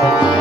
thank you